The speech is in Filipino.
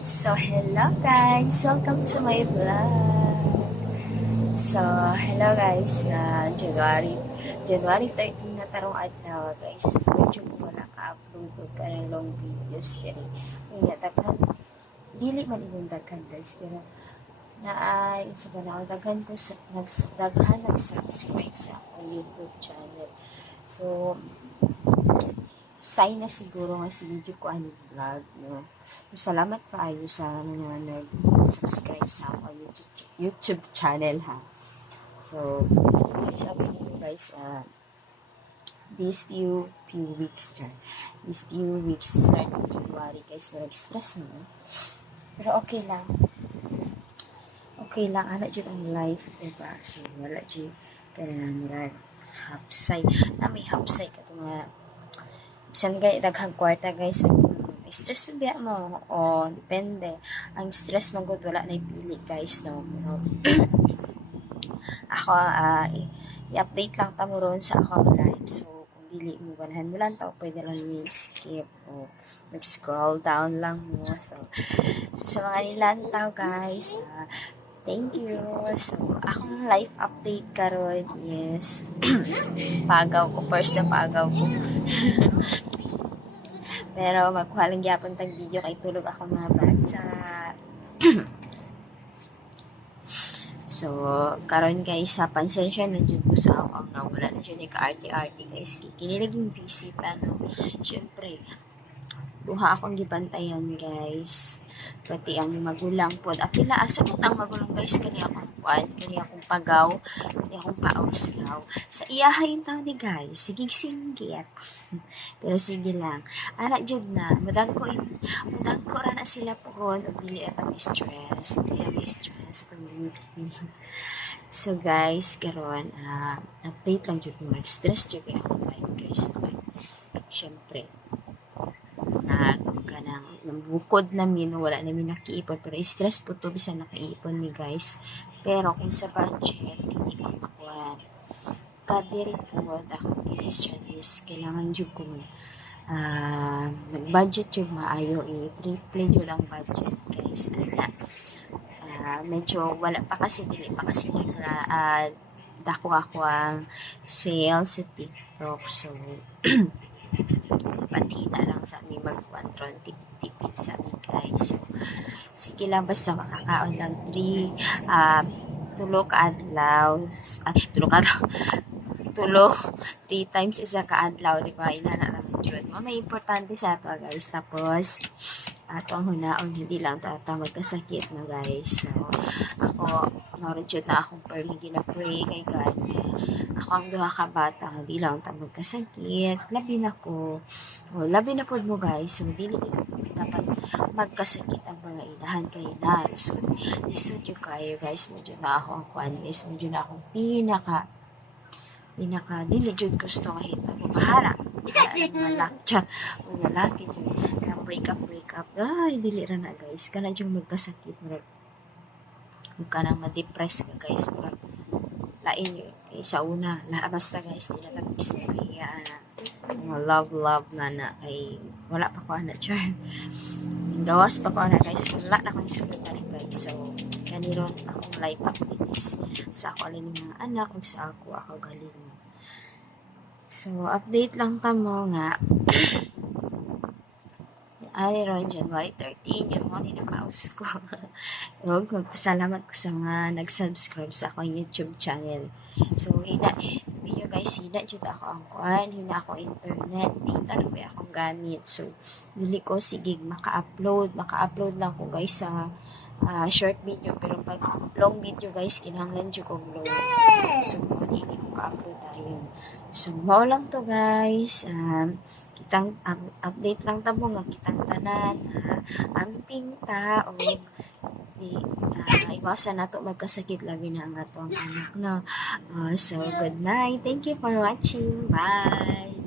So, hello guys! Welcome to my vlog! So, hello guys na January 13 na tarong adlaw guys. Medyo ko wala ka-upload o ka ng long videos diri. Kaya daghan, dili man ibang daghan guys. Pero naay, sa panahon daghan ko nag-subscribe sa akong YouTube channel. So, sign na siguro nga si video ko ang vlog, no? So, salamat kaayo sa mga nag-subscribe sa akong YouTube channel, ha? So, sabi niyo guys, these few weeks dyan. These few weeks, start of January, guys, stress mo. Pero okay lang. Okay lang, anak dyan ang life, diba? So, wala dyan ka na hapsay. May hapsay ka ito nga bisan gay daghang kwarta guys, stress pa biya mo o depende ang stress mo gud wala na pili guys, no. Ako i-update lang ta mo ron sa akong live, so kung dili mo ganahan mo lang ta pwede lang i-skip o mag-scroll down lang mo. So sa mga nilantaw guys, thank you. So akong live update karon, yes. Pagaw ko, first na pagaw ko. Pero magkuhalang gyapon tag video kay tulog ako mga bata. So, karon guys, sa pansensya na dyan ko sa akong nawala na dyan ka-arte-arte guys. Kinilaging visit, syempre, duha akong gibantayan guys. Pati ang magulang po. Apila, asa mo ang magulang guys, kani akong kuan, kani akong pagaw, kani akong pauslaw. Sa iyahayin tao ni guys, sigig singgit. Pero sige lang. Anak jud na, mudang ko ra na sila po kon, o dili at may stress. Dili may stress. So guys, karon update lang jud mo. Stress jud kay akong life guys. Syempre, bukod namin, wala namin nakiipon, pero stress po to bisan nakaipon mi guys. Pero kung sa budget, hindi ko makuha. Kadiri po, akong question is, kailangan dyan ko mag-budget yung maayo, triple yun ang budget guys. Medyo wala pa kasi, dili pa kasi dako ako ang sales sa TikTok. So, pati na lang sa amin mag-1 tipid sa amin guys. So, sige lang, basta makakaon lang 3 times isa ka adlaw, di ba? Inana namin yun. May importante sa ato guys. Tapos, ato ang hunaon, hindi lang tata magkasakit na guys. So, ako, naroon na akong perligi na pray kay God. Ako ang duha ka bata, hindi lang ta magkasakit. Labi na po mo guys. So, dili dapat magkasakit ang mga inahan kayo na. So, lisod yung kayo guys. Medyo na ako ang kwanis. Medyo na akong pinaka dili jud gusto kahit ako bahala. Mga lalaki jud na break up. Ay, dili ra na guys. Kana jud magkasakit. Huwag ka nang ma-depress ka guys. Lain yun. Sa una, basta guys, di na lang istorya na love na kay wala pa ko anak, char. Gawas pa ko anak guys. Wala na akong isulod na rin guys. So, ganiron akong life updates sa ako alin mga anak kung sa ako galing. So, update lang ka mo nga. Ron, January 13, yung morning na mouse ko. Huwag magpasalamat ko sa mga nag-subscribe sa akong YouTube channel. So, hina jud ako ang kuhan, hina ako internet, data na ba akong gamit. So, dili ko sigig maka-upload lang ko guys sa short video, pero pag long video guys, kinahanglan jud ko long. So, hindi ko ka-upload tayo. So, mao lang to guys. Kitang update lang tamo nga kitang tanan ang pinta o iwasan nato magkasakit labi na ang atong anak, no. So good night, thank you for watching, bye.